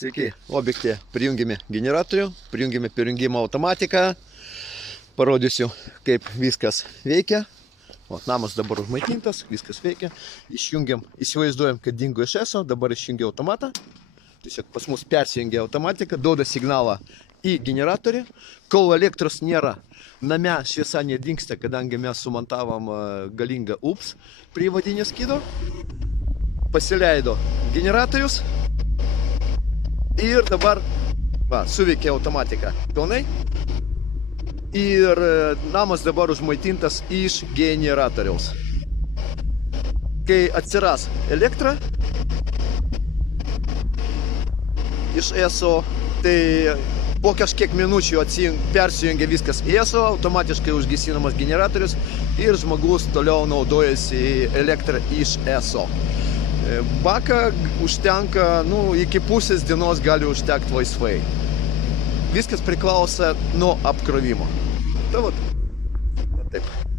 Sveiki, objekte prijungiame generatorių, prijungiame prijungimo automatiką. Parodysiu, kaip viskas veikia. O, namas dabar užmaitintas, viskas veikia. Išjungiam, įsivaizduojam, kad dingo iš ESO, dabar išjungia automatą. Tiesiog pas mus persijungia automatika, duoda signalą į generatorių. Kol elektros nėra, name šviesa nedingsta, kadangi mes sumontavom galingą UPS prie vadinio skydo. Pasileido generatorius. Ir dabar suveikia automatika pilnai. Ir namas dabar užmaitintas iš generatoriaus. Kai atsiras elektra iš ESO, tai po kažkiek minučių persijungia viskas į ESO, automatiškai užgesinamas generatorius ir žmogus toliau naudojasi elektrą iš ESO. Baką užtenka, iki pusės dienos gali užtekti laisvai. Viskas priklauso nuo apkrovimo. Tai vat, taip.